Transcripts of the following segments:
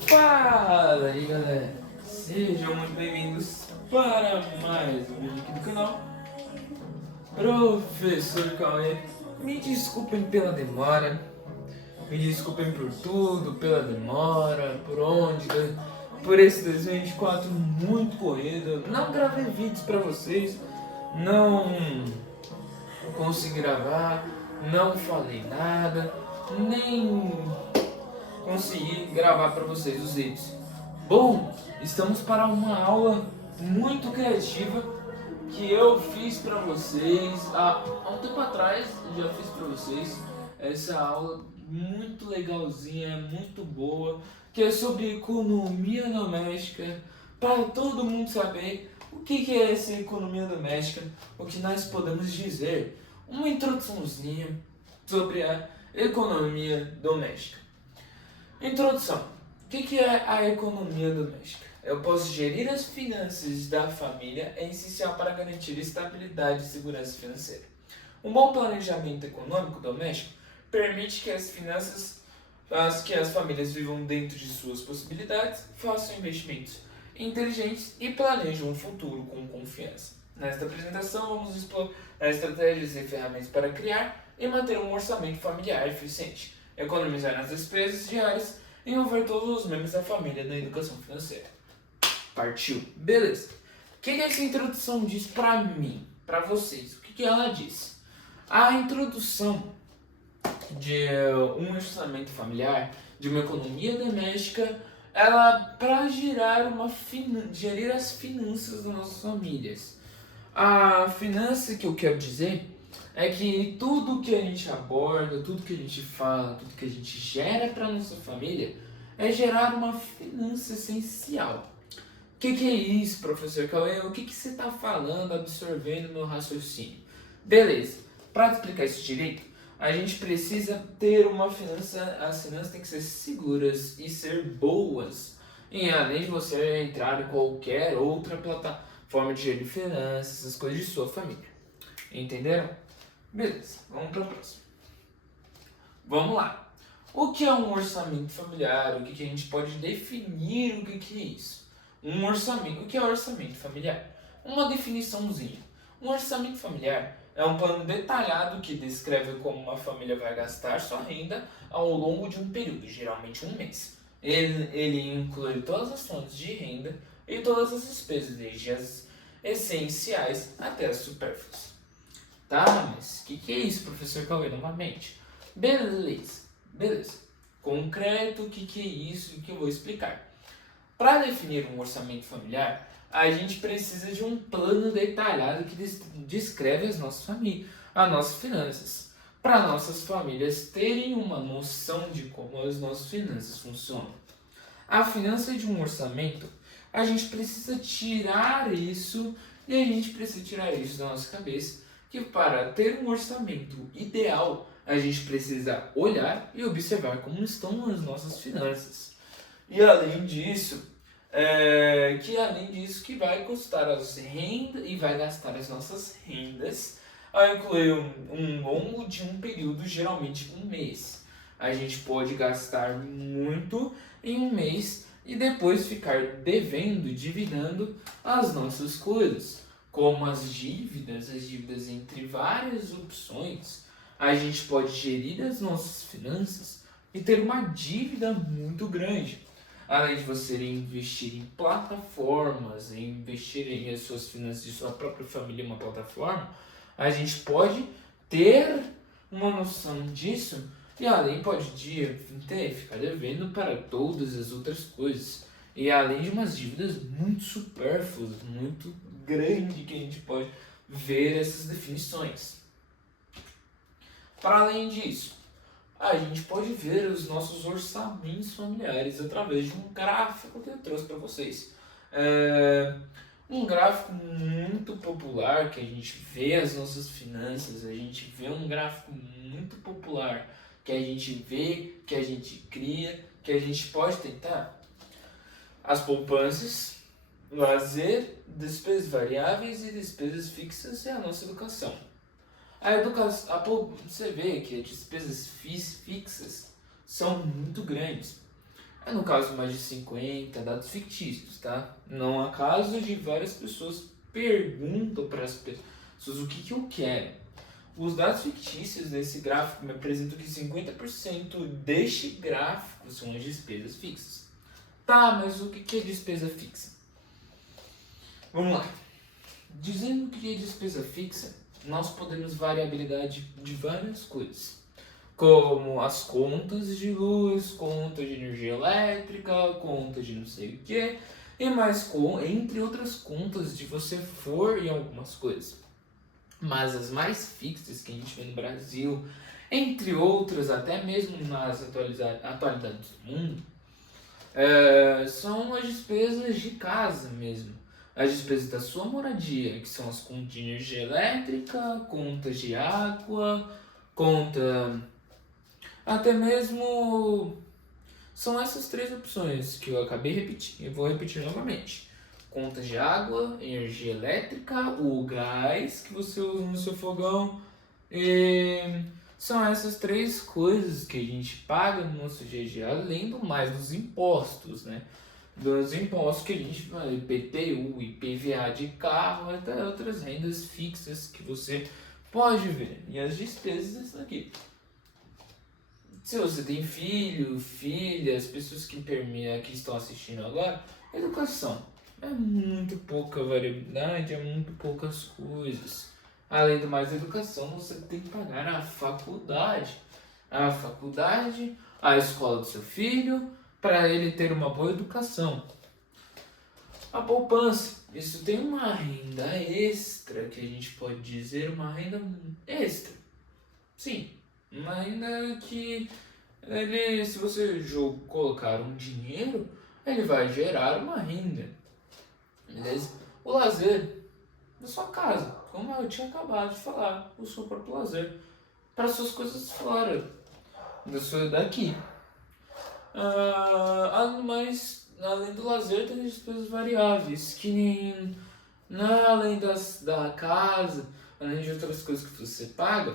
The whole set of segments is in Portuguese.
Fala aí galera, sejam muito bem-vindos para mais um vídeo aqui do canal. Professor Cauê, me desculpem pela demora, me desculpem por tudo, pela demora, por esse 2024 muito corrido. Não gravei vídeos para vocês, não consegui gravar, não falei nada, nem consegui gravar para vocês os vídeos. Bom, estamos para uma aula muito criativa que eu fiz para vocês há um tempo atrás. Já fiz para vocês essa aula muito legalzinha, muito boa, que é sobre economia doméstica, para todo mundo saber o que é essa economia doméstica, o que nós podemos dizer, uma introduçãozinha sobre a economia doméstica. Introdução. O que é a economia doméstica? Eu posso gerir as finanças da família, é essencial para garantir estabilidade e segurança financeira. Um bom planejamento econômico doméstico permite que as famílias vivam dentro de suas possibilidades, façam investimentos inteligentes e planejem um futuro com confiança. Nesta apresentação, vamos explorar estratégias e ferramentas para criar e manter um orçamento familiar eficiente, economizar nas despesas diárias e envolver todos os membros da família na educação financeira. Partiu. Beleza. O que essa introdução diz pra mim, pra vocês? O que ela diz? A introdução de um orçamento familiar, de uma economia doméstica, ela para gerir as finanças das nossas famílias. A finança que eu quero dizer é que tudo que a gente aborda, tudo que a gente fala, tudo que a gente gera para nossa família é gerar uma finança essencial. O que é isso, professor Cauê? O que você está falando, absorvendo meu raciocínio? Beleza, para explicar isso direito, a gente precisa ter uma finança, as finanças têm que ser seguras e ser boas. E além de você entrar em qualquer outra plataforma de gerir finanças, essas coisas de sua família. Entenderam? Beleza, vamos para o próximo. Vamos lá. O que é um orçamento familiar? O que a gente pode definir? O que é isso? Um orçamento. O que é orçamento familiar? Uma definiçãozinha. Um orçamento familiar é um plano detalhado que descreve como uma família vai gastar sua renda ao longo de um período, geralmente um mês. Ele inclui todas as fontes de renda e todas as despesas, desde as essenciais até as supérfluas. Tá, mas o que é isso, professor Cauê, novamente? Beleza. Concreto, o que é isso que eu vou explicar? Para definir um orçamento familiar, a gente precisa de um plano detalhado que descreve as nossas finanças. Para nossas famílias terem uma noção de como as nossas finanças funcionam. A finança de um orçamento, a gente precisa tirar isso e a gente precisa tirar isso da nossa cabeça, que para ter um orçamento ideal, a gente precisa olhar e observar como estão as nossas finanças. E além disso, que vai custar as rendas e vai gastar as nossas rendas ao incluir longo de um período, geralmente um mês. A gente pode gastar muito em um mês e depois ficar devendo, endividando as nossas coisas, como as dívidas entre várias opções. A gente pode gerir as nossas finanças e ter uma dívida muito grande. Além de você investir em plataformas, investir em as suas finanças de sua própria família em uma plataforma, a gente pode ter uma noção disso e além pode ficar devendo para todas as outras coisas. E além de umas dívidas muito supérfluas, muito grandes, que a gente pode ver essas definições. Para além disso, a gente pode ver os nossos orçamentos familiares através de um gráfico que eu trouxe para vocês. Um gráfico muito popular que a gente vê as nossas finanças, a gente vê um gráfico muito popular que a gente vê, que a gente cria, que a gente pode tentar. As poupanças, lazer, despesas variáveis e despesas fixas é a nossa educação. Você vê que as despesas fixas são muito grandes. É no caso mais de 50 dados fictícios, tá? Não há caso de várias pessoas perguntam para as pessoas o que eu quero. Os dados fictícios desse gráfico me apresentam que 50% deste gráfico são as despesas fixas. Tá, mas o que é despesa fixa? Vamos lá. Dizendo que é despesa fixa, nós podemos variabilidade de várias coisas, como as contas de luz, conta de energia elétrica, conta de não sei o que, e mais entre outras contas de você for em algumas coisas. Mas as mais fixas que a gente vê no Brasil, entre outras, até mesmo nas atualidades do mundo, são as despesas de casa mesmo. As despesas da sua moradia, que são as contas de energia elétrica, contas de água, conta... Até mesmo... São essas três opções que eu acabei repetindo. Eu vou repetir novamente. Contas de água, energia elétrica, o gás que você usa no seu fogão. E são essas três coisas que a gente paga no nosso dia a dia, além do mais dos impostos, né? Dos impostos que a gente vai, IPTU, IPVA de carro, até outras rendas fixas que você pode ver. E as despesas aqui. Se você tem filho, filha, as pessoas que estão assistindo agora, educação. É muito pouca variabilidade, é muito poucas coisas. Além do mais, educação, você tem que pagar a faculdade. A faculdade, a escola do seu filho, para ele ter uma boa educação. A poupança, isso tem uma renda extra, que a gente pode dizer uma renda extra. Sim, uma renda que se você colocar um dinheiro, ele vai gerar uma renda. Beleza? O lazer da sua casa, como eu tinha acabado de falar, o seu próprio lazer, para suas coisas fora daqui. Mas além do lazer tem despesas variáveis, que nem além da casa, além de outras coisas que você paga,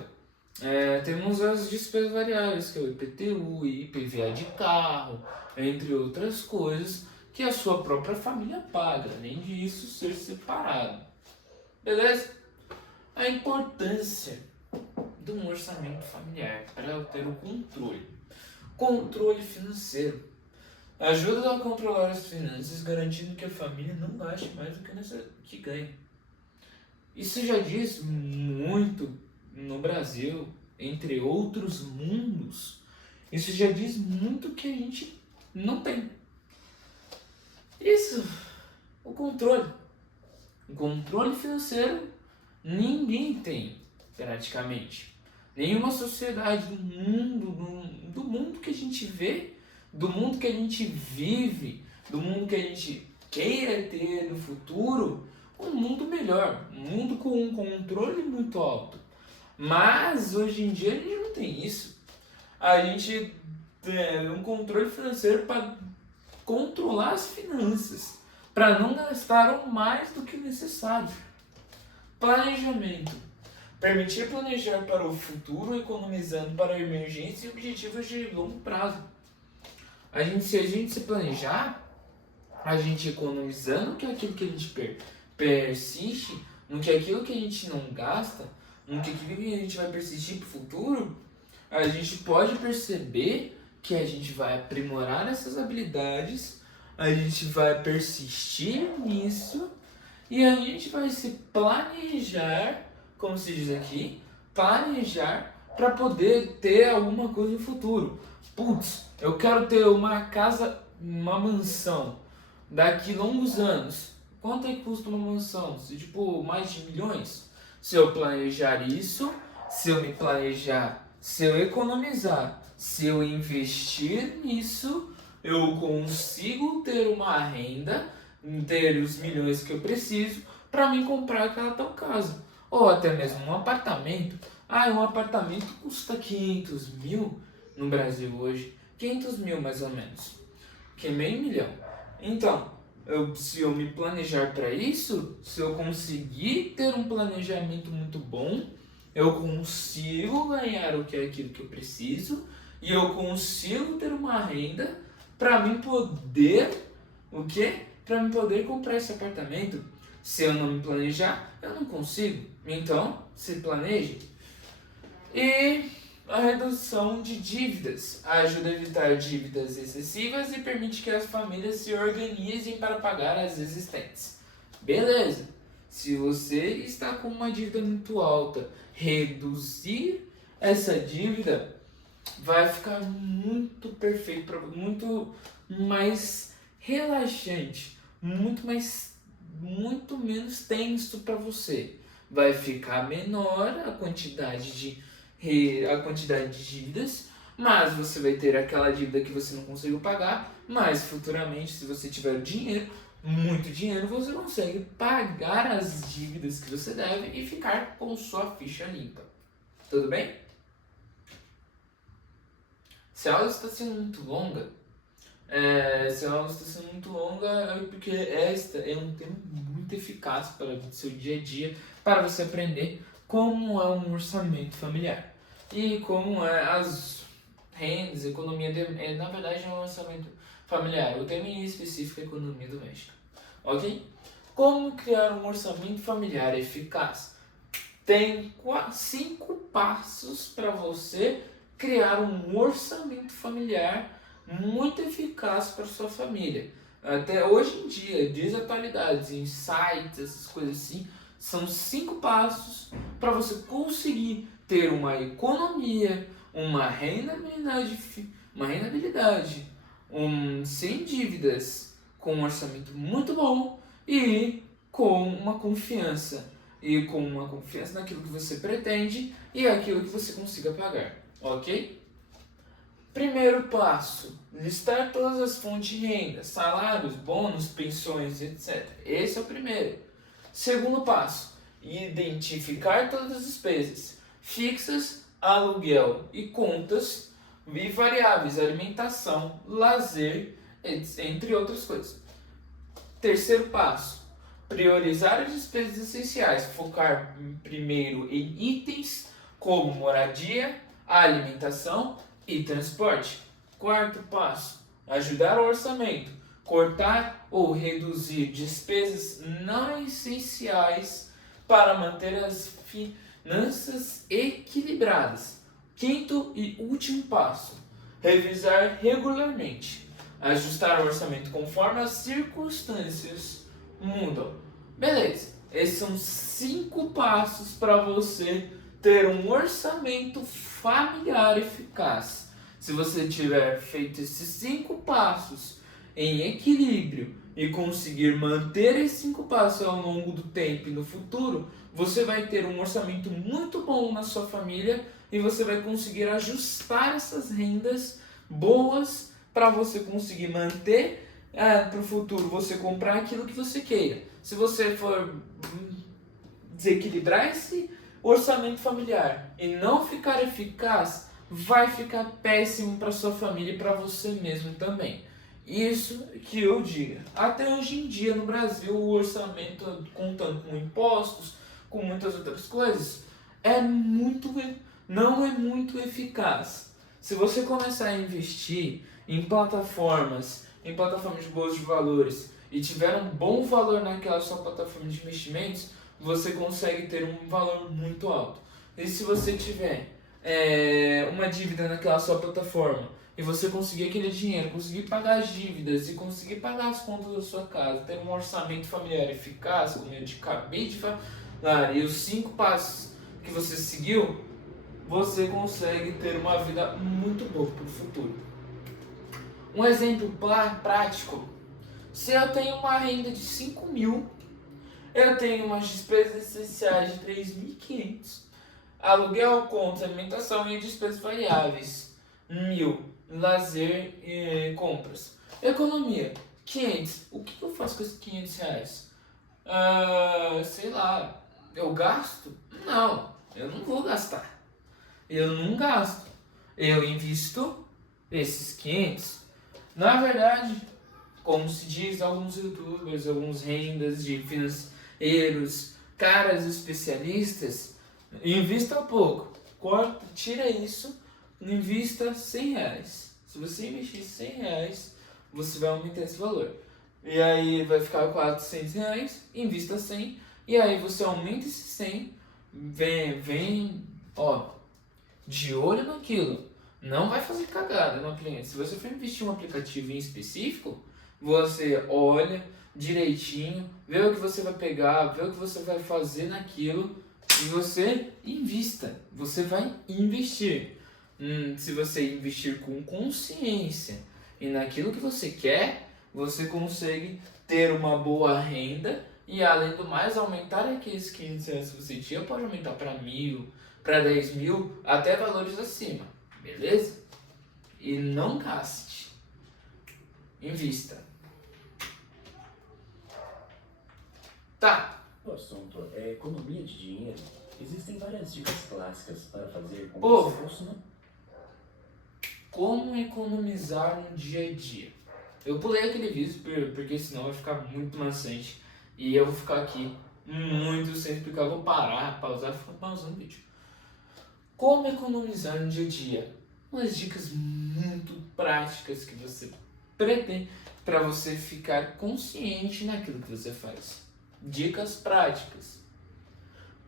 temos as despesas variáveis, que é o IPTU, IPVA de carro, entre outras coisas que a sua própria família paga, além disso ser separado. Beleza? A importância de um orçamento familiar para eu ter o controle. Controle financeiro. Ajuda a controlar as finanças, garantindo que a família não gaste mais do que ganha. Isso já diz muito no Brasil, entre outros mundos. Isso já diz muito que a gente não tem. Isso, o controle. O controle financeiro ninguém tem, praticamente. Nenhuma sociedade do mundo que a gente vê, do mundo que a gente vive, do mundo que a gente queira ter no futuro, um mundo melhor, um mundo com um controle muito alto. Mas hoje em dia a gente não tem isso. A gente tem um controle financeiro para controlar as finanças, para não gastar mais do que necessário. Planejamento. Permitir planejar para o futuro, economizando para emergências e objetivos de longo prazo. Se a gente se planejar, a gente economizando que é aquilo que a gente persiste, no que é aquilo que a gente não gasta, no que é aquilo que a gente vai persistir para o futuro, a gente pode perceber que a gente vai aprimorar essas habilidades, a gente vai persistir nisso e a gente vai se planejar, como se diz aqui, planejar para poder ter alguma coisa no futuro. Putz, eu quero ter uma casa, uma mansão daqui longos anos. Quanto é que custa uma mansão? Tipo, mais de milhões? Se eu planejar isso, se eu me planejar, se eu economizar, se eu investir nisso, eu consigo ter uma renda, ter os milhões que eu preciso para mim comprar aquela tal casa. Ou até mesmo um apartamento. Um apartamento custa 500 mil no Brasil hoje. 500 mil mais ou menos. Que é meio milhão. Então, se eu me planejar para isso, se eu conseguir ter um planejamento muito bom, eu consigo ganhar o que é aquilo que eu preciso e eu consigo ter uma renda para mim poder, o quê? Para mim poder comprar esse apartamento. Se eu não me planejar, eu não consigo. Então, se planeje. E a redução de dívidas ajuda a evitar dívidas excessivas e permite que as famílias se organizem para pagar as existentes. Beleza. Se você está com uma dívida muito alta, reduzir essa dívida vai ficar muito perfeito, muito mais relaxante, muito menos tenso para você. Vai ficar menor a quantidade de dívidas, mas você vai ter aquela dívida que você não conseguiu pagar, mas futuramente, se você tiver dinheiro, muito dinheiro, você consegue pagar as dívidas que você deve e ficar com sua ficha limpa. Tudo bem? Se a aula está sendo muito longa, é porque esta é um tema muito eficaz para o seu dia a dia, para você aprender como é um orçamento familiar e como é as rendas, economia, na verdade é um orçamento familiar, o tema em específico é economia doméstica, ok? Como criar um orçamento familiar eficaz? Tem 5 passos para você criar um orçamento familiar muito eficaz para sua família. Até hoje em dia, diz atualidades em sites, essas coisas assim, são 5 passos para você conseguir ter uma economia, uma rendabilidade, sem dívidas, com um orçamento muito bom e com uma confiança. E com uma confiança naquilo que você pretende e aquilo que você consiga pagar, ok? Primeiro passo, listar todas as fontes de renda, salários, bônus, pensões, etc. Esse é o primeiro. Segundo passo, identificar todas as despesas fixas, aluguel e contas e variáveis, alimentação, lazer, entre outras coisas. Terceiro passo, priorizar as despesas essenciais, focar primeiro em itens como moradia, alimentação e transporte. Quarto passo, ajudar o orçamento, cortar ou reduzir despesas não essenciais para manter as finanças equilibradas. Quinto e último passo, revisar regularmente, ajustar o orçamento conforme as circunstâncias mudam. Beleza, esses são 5 passos para você ter um orçamento familiar eficaz. Se você tiver feito esses 5 passos em equilíbrio e conseguir manter esses 5 passos ao longo do tempo e no futuro, você vai ter um orçamento muito bom na sua família e você vai conseguir ajustar essas rendas boas para você conseguir manter para o futuro, você comprar aquilo que você queira. Se você for desequilibrar esse orçamento familiar e não ficar eficaz, vai ficar péssimo para sua família e para você mesmo também. Isso que eu diga. Até hoje em dia no Brasil o orçamento, contando com impostos, com muitas outras coisas, não é muito eficaz. Se você começar a investir em plataformas de bolsa de valores e tiver um bom valor naquela sua plataforma de investimentos, você consegue ter um valor muito alto. E se você tiver uma dívida naquela sua plataforma e você conseguir aquele dinheiro, conseguir pagar as dívidas e conseguir pagar as contas da sua casa, ter um orçamento familiar eficaz, como eu acabei de falar, e os 5 passos que você seguiu, você consegue ter uma vida muito boa para o futuro. Um exemplo prático, se eu tenho uma renda de 5.000, eu tenho umas despesas essenciais de 3.500, aluguel, conta, alimentação e despesas variáveis, 1.000, lazer e compras. Economia, 500, o que eu faço com esses 500 reais? Sei lá, eu gasto? Não, eu não vou gastar. Eu não gasto, eu invisto esses 500. Na verdade, como se diz alguns youtubers, alguns rendas de financeiros, caras especialistas, invista pouco, tira isso, invista 100 reais. Se você investir 100 reais, você vai aumentar esse valor. E aí vai ficar R$ 400, invista 100, e aí você aumenta esse 100, ó, de olho naquilo. Não vai fazer cagada no cliente. Se você for investir em um aplicativo em específico, você olha direitinho, vê o que você vai pegar, vê o que você vai fazer naquilo e você invista. Você vai investir. Se você investir com consciência e naquilo que você quer, você consegue ter uma boa renda e, além do mais, aumentar aqueles R$ 500 que você tinha, pode aumentar para 1.000, para 10.000, até valores acima, beleza? E não gaste, invista. Tá. O assunto é economia de dinheiro. Existem várias dicas clássicas para fazer com Povo, esse bolso, né? como economizar no dia a dia? Eu pulei aquele vídeo porque senão vai ficar muito maçante e eu vou ficar aqui muito sem explicar. Eu vou parar, pausar e ficar pausando o vídeo. Como economizar no dia a dia? Umas dicas muito práticas que você pretende para você ficar consciente naquilo que você faz. Dicas práticas.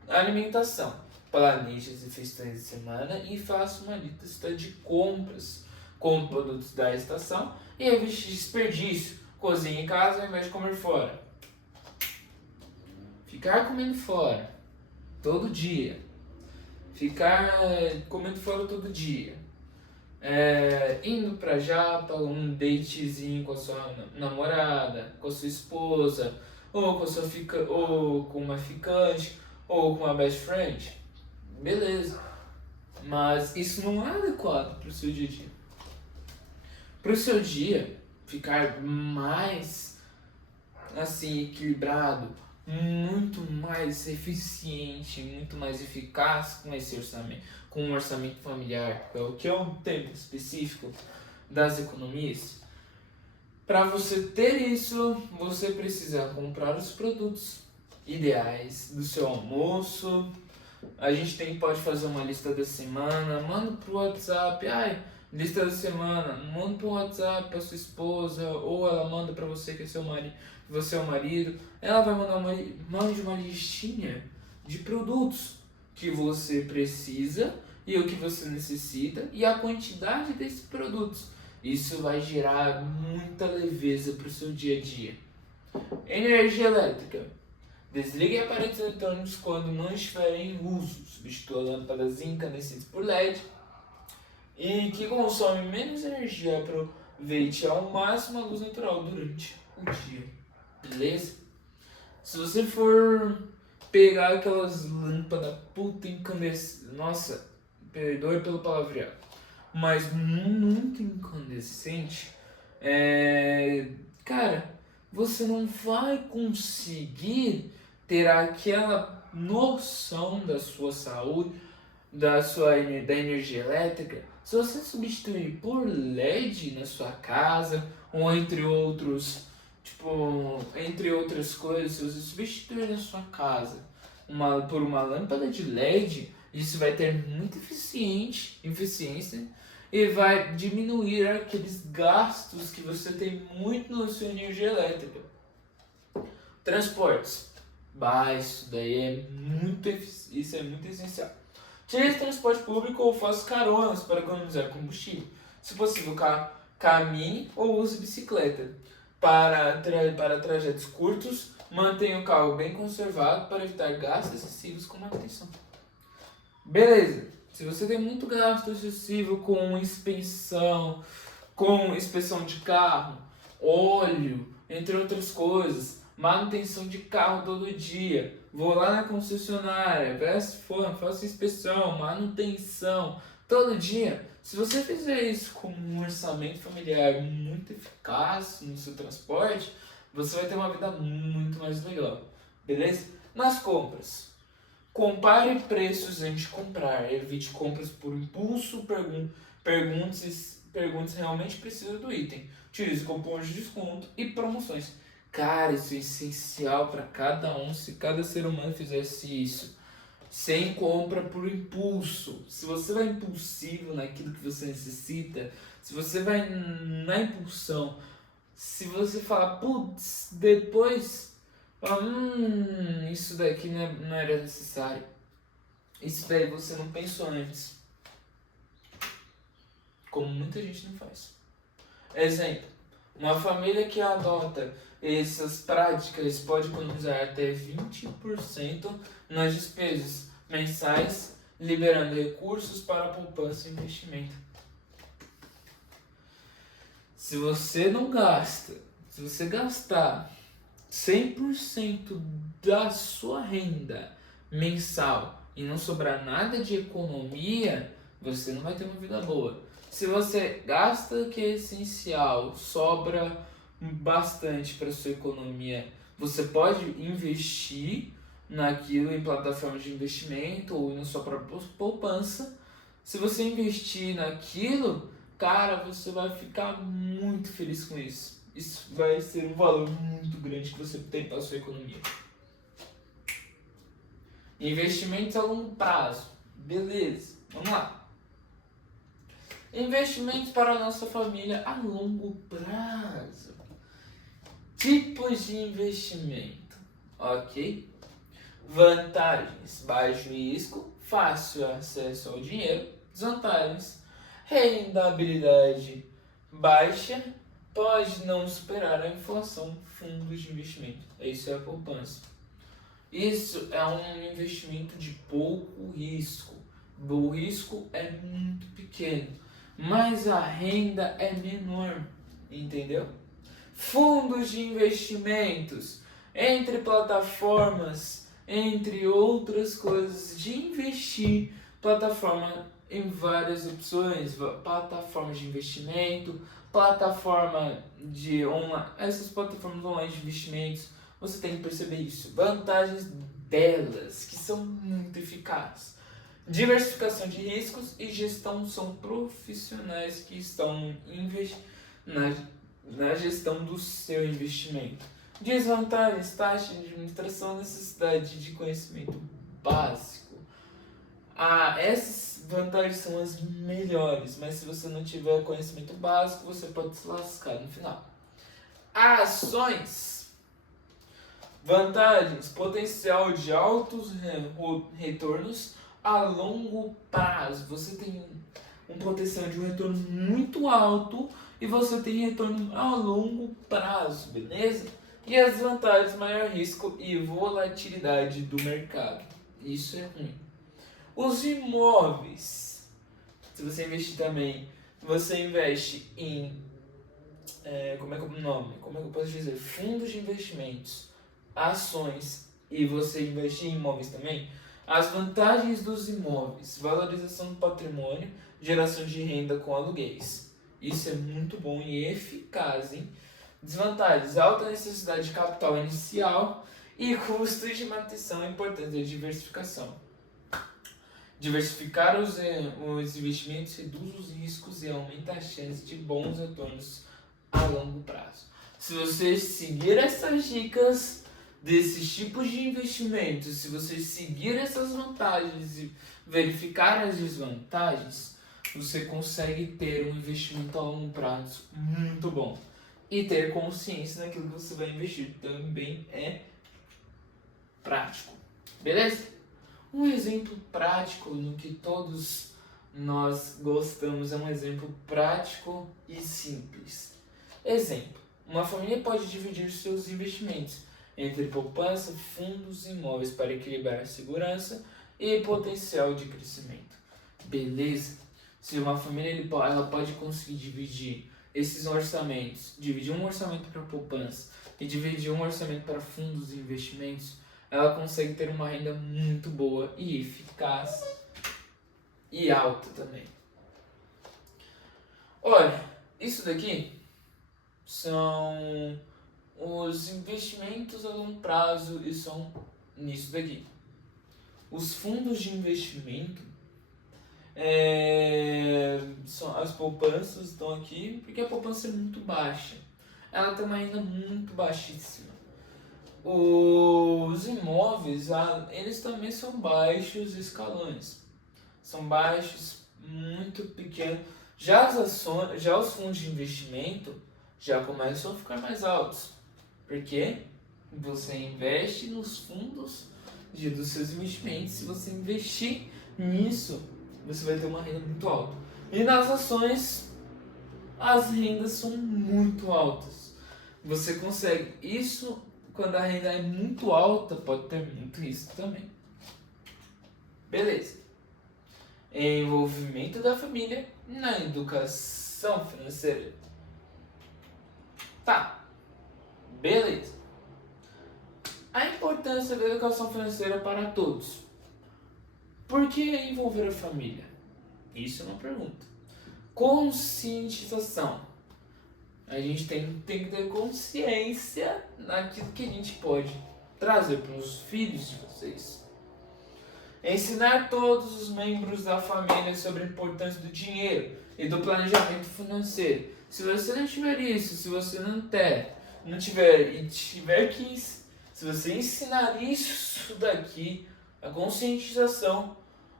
Alimentação. Planeje as refeições de semana e faça uma lista de compras com produtos da estação e evite desperdício. Cozinhe em casa ao invés de comer fora. Ficar comendo fora todo dia. Ficar comendo fora todo dia. Indo pra Japa, um datezinho com a sua namorada, com a sua esposa, ou ou com uma ficante, ou com uma best friend. Beleza. Mas isso não é adequado pro seu dia a dia. Pro seu dia ficar mais assim equilibrado, muito mais eficiente, muito mais eficaz com esse orçamento, com um orçamento familiar, que é um tema específico das economias. Para você ter isso, você precisa comprar os produtos ideais do seu almoço. A gente pode fazer uma lista da semana, manda pro WhatsApp, lista da semana, manda pro WhatsApp pra sua esposa, ou ela manda pra você que é seu marido, você é o marido, ela vai mande uma listinha de produtos que você precisa e o que você necessita e a quantidade desses produtos. Isso vai gerar muita leveza pro seu dia a dia. Energia elétrica. Desligue aparelhos eletrônicos quando não estiverem em uso. Substitua lâmpadas incandescentes por LED e que consome menos energia. Aproveite ao máximo a luz natural durante o dia. Beleza? Se você for pegar aquelas lâmpadas puta incandescentes, nossa, perdoe pelo palavreado, mas muito incandescente, cara, você não vai conseguir ter aquela noção da sua saúde, da energia elétrica, se você substituir por LED na sua casa, ou entre outras coisas, se você substituir na sua casa por uma lâmpada de LED, isso vai ter muita eficiência e vai diminuir aqueles gastos que você tem muito na sua energia elétrica. Transportes. Isso é muito essencial. Utilize transporte público ou faça caronas para economizar combustível. Se possível, caminhe ou use bicicleta. Para trajetos curtos, mantenha o carro bem conservado para evitar gastos excessivos com manutenção. Beleza. Se você tem muito gasto excessivo com inspeção de carro, óleo, entre outras coisas, manutenção de carro todo dia, vou lá na concessionária, faço inspeção, manutenção, todo dia. Se você fizer isso com um orçamento familiar muito eficaz no seu transporte, você vai ter uma vida muito mais legal, beleza? Nas compras. Compare preços antes de comprar, evite compras por impulso, pergunte se realmente precisa do item. Utilize cupons de desconto e promoções. Cara, isso é essencial para cada um, se cada ser humano fizesse isso. Sem compra por impulso. Se você vai impulsivo naquilo que você necessita, se você vai na impulsão Se você falar, putz, depois, fala, isso daqui não era necessário. Isso daí você não pensou antes. Como muita gente não faz. Exemplo, uma família que adota essas práticas pode economizar até 20% nas despesas mensais, liberando recursos para poupança e investimento. Se você não gasta, se você gastar 100% da sua renda mensal e não sobrar nada de economia, você não vai ter uma vida boa. Se você gasta o que é essencial, sobra bastante para sua economia, você pode investir naquilo em plataformas de investimento ou na sua própria poupança. Se você investir naquilo, cara, você vai ficar muito feliz com isso. Isso vai ser um valor muito grande que você tem para a sua economia. Investimentos a longo prazo. Beleza, vamos lá. Investimentos para a nossa família a longo prazo. Tipos de investimento. Ok? Vantagens: baixo risco, fácil acesso ao dinheiro. Desvantagens: rendabilidade baixa, pode não superar a inflação. Fundos de investimento. Isso é a poupança. Isso é um investimento de pouco risco. O risco é muito pequeno, mas a renda é menor, entendeu? Fundos de investimentos, entre plataformas, entre outras coisas de investir, plataforma em várias opções, plataformas de investimento, plataforma de online, essas plataformas online de investimentos, você tem que perceber isso, vantagens delas, que são muito eficazes. Diversificação de riscos e gestão são profissionais que estão na gestão do seu investimento. Desvantagens: taxa de administração, necessidade de conhecimento básico. Essas vantagens são as melhores, mas se você não tiver conhecimento básico, você pode se lascar no final. Ações. Vantagens: potencial de altos retornos a longo prazo. Você tem um potencial de um retorno muito alto e você tem retorno a longo prazo, beleza? E as vantagens: maior risco e volatilidade do mercado. Isso é ruim. Os imóveis. Se você investir também, você investe em como é que é o nome? Como é que eu posso dizer? Fundos de investimentos, ações, e você investir em imóveis também. As vantagens dos imóveis: valorização do patrimônio, geração de renda com aluguéis. Isso é muito bom e eficaz, hein? Desvantagens: alta necessidade de capital inicial e custos de manutenção. Importante a diversificação. Diversificar os investimentos reduz os riscos e aumenta a chance de bons retornos a longo prazo. Se você seguir essas dicas desses tipos de investimentos, se você seguir essas vantagens e verificar as desvantagens, você consegue ter um investimento a longo prazo muito bom. E ter consciência naquilo que você vai investir também é prático. Beleza? Um exemplo prático no que todos nós gostamos é um exemplo prático e simples. Exemplo: uma família pode dividir seus investimentos entre poupança, fundos e imóveis para equilibrar a segurança e potencial de crescimento. Beleza? Se uma família ela pode conseguir dividir esses orçamentos, dividir um orçamento para poupança e dividir um orçamento para fundos e investimentos, ela consegue ter uma renda muito boa e eficaz e alta também. Olha, isso daqui são os investimentos a longo prazo e são nisso daqui. Os fundos de investimento, as poupanças estão aqui porque a poupança é muito baixa. Ela tem uma renda muito baixíssima. Os imóveis, eles também são baixos escalões. São baixos, muito pequenos. Já as ações, já os fundos de investimento já começam a ficar mais altos. Porque você investe nos fundos dos seus investimentos. Se você investir nisso, você vai ter uma renda muito alta. E nas ações, as rendas são muito altas. Você consegue isso quando a renda é muito alta, pode ter muito risco também. Beleza. Envolvimento da família na educação financeira. Tá. Beleza. A importância da educação financeira para todos. Por que envolver a família? Isso é uma pergunta. Conscientização. A gente tem que ter consciência naquilo que a gente pode trazer para os filhos de vocês. Ensinar todos os membros da família sobre a importância do dinheiro e do planejamento financeiro. Se você não tiver isso, se você se você ensinar isso daqui, a conscientização,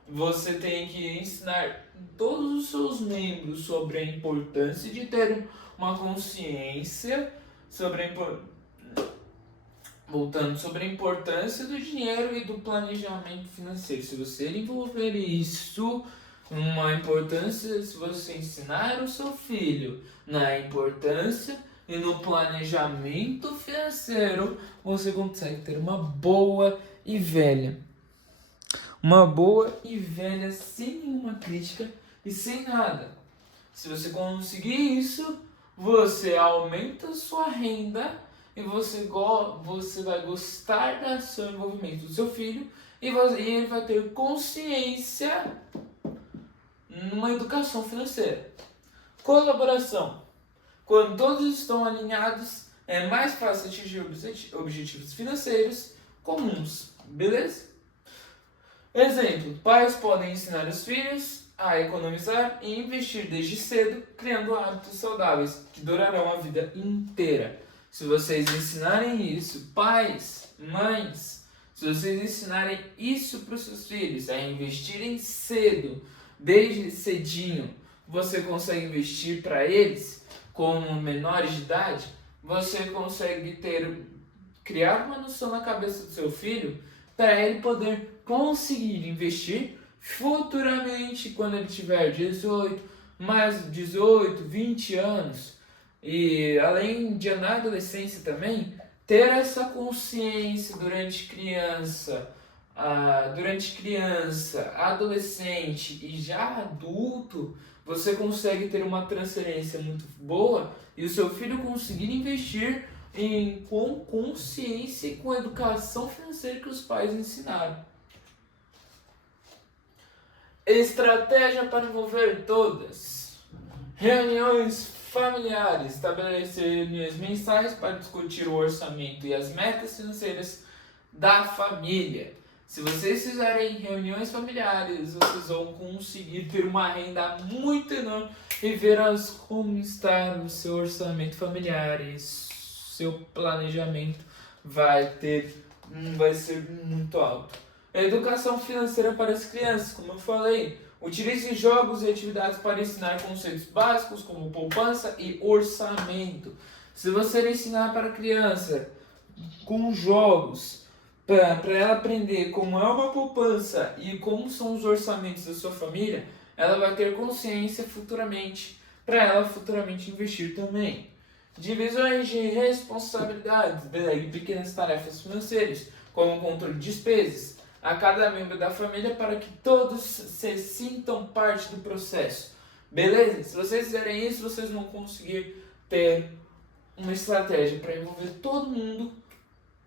você tem que ensinar todos os seus membros sobre a importância de ter uma consciência sobre sobre a importância do dinheiro e do planejamento financeiro. Se você envolver isso, uma importância, se você ensinar o seu filho na importância e no planejamento financeiro, você consegue ter uma boa e velha sem nenhuma crítica e sem nada. Se você conseguir isso, você aumenta a sua renda e você vai gostar do seu envolvimento do seu filho e ele vai ter consciência numa educação financeira. Colaboração. Quando todos estão alinhados, é mais fácil atingir objetivos financeiros comuns. Beleza? Exemplo, pais podem ensinar os filhos a economizar e investir desde cedo, criando hábitos saudáveis que durarão a vida inteira. Se vocês ensinarem isso, pais, mães, se vocês ensinarem isso para os seus filhos, a investirem cedo, desde cedinho, você consegue investir para eles como menores de idade, você consegue criar uma noção na cabeça do seu filho para ele poder conseguir investir futuramente quando ele tiver 18, 20 anos. E além de na adolescência também, ter essa consciência durante criança, adolescente e já adulto, você consegue ter uma transferência muito boa e o seu filho conseguir investir com consciência e com a educação financeira que os pais ensinaram. Estratégia para envolver todas. Reuniões familiares. Estabelecer reuniões mensais para discutir o orçamento e as metas financeiras da família. Se vocês fizerem reuniões familiares, vocês vão conseguir ter uma renda muito enorme e ver como está o seu orçamento familiar e seu planejamento vai ser muito alto. Educação financeira para as crianças, como eu falei. Utilize jogos e atividades para ensinar conceitos básicos como poupança e orçamento. Se você ensinar para a criança com jogos, para ela aprender como é uma poupança e como são os orçamentos da sua família, ela vai ter consciência futuramente, para ela futuramente investir também. Divisões de responsabilidades, delegue pequenas tarefas financeiras, como o controle de despesas, a cada membro da família para que todos se sintam parte do processo. Beleza? Se vocês fizerem isso, vocês vão conseguir ter uma estratégia para envolver todo mundo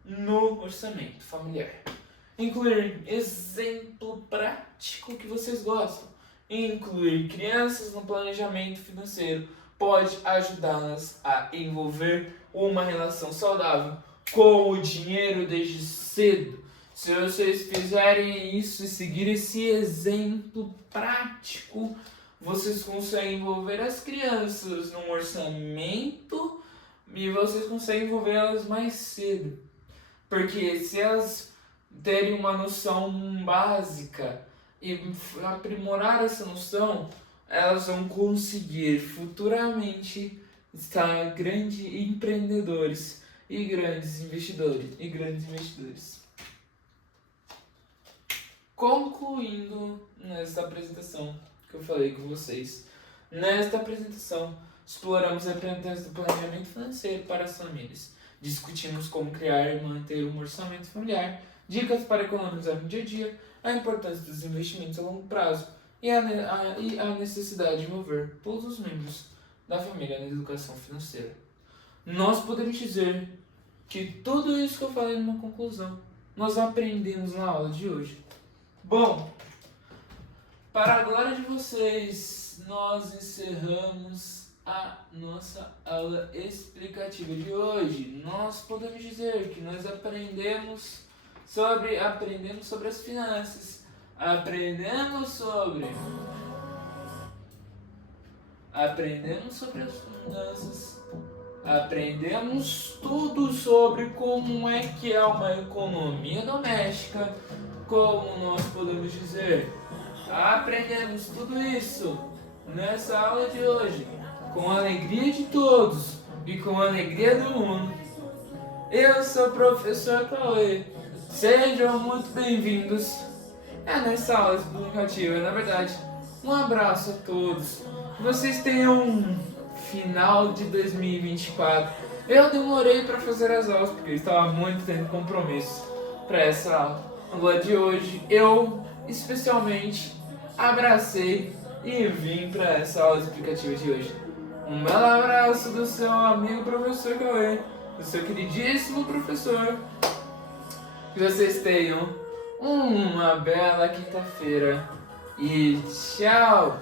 no orçamento familiar. Incluir exemplo prático que vocês gostam. Incluir crianças no planejamento financeiro pode ajudá-las a envolver uma relação saudável com o dinheiro desde cedo. Se vocês fizerem isso e seguir esse exemplo prático, vocês conseguem envolver as crianças num orçamento e vocês conseguem envolver elas mais cedo. Porque se elas terem uma noção básica e aprimorar essa noção, elas vão conseguir futuramente está grandes empreendedores e grandes investidores. Concluindo nesta apresentação que eu falei com vocês. Nesta apresentação, exploramos a importância do planejamento financeiro para as famílias. Discutimos como criar e manter um orçamento familiar, dicas para economizar no dia a dia, a importância dos investimentos a longo prazo e a necessidade de envolver todos os membros da família na educação financeira. Nós podemos dizer que tudo isso que eu falei numa conclusão, nós aprendemos na aula de hoje. Bom, para a glória de vocês, nós encerramos a nossa aula explicativa de hoje. Nós podemos dizer que nós aprendemos sobre as finanças, aprendemos sobre as finanças, aprendemos tudo sobre como é que é uma economia doméstica, como nós podemos dizer. Aprendemos tudo isso nessa aula de hoje, com a alegria de todos e com a alegria do mundo. Eu sou o professor Cauê. Sejam muito bem-vindos nessa aula explicativa. Na verdade, um abraço a todos. Que vocês tenham um final de 2024. Eu demorei para fazer as aulas porque eu estava muito tendo compromisso para essa aula de hoje. Eu, especialmente, abracei e vim para essa aula explicativa de hoje. Um belo abraço do seu amigo professor Cauê, do seu queridíssimo professor. Que vocês tenham uma bela quinta-feira e tchau!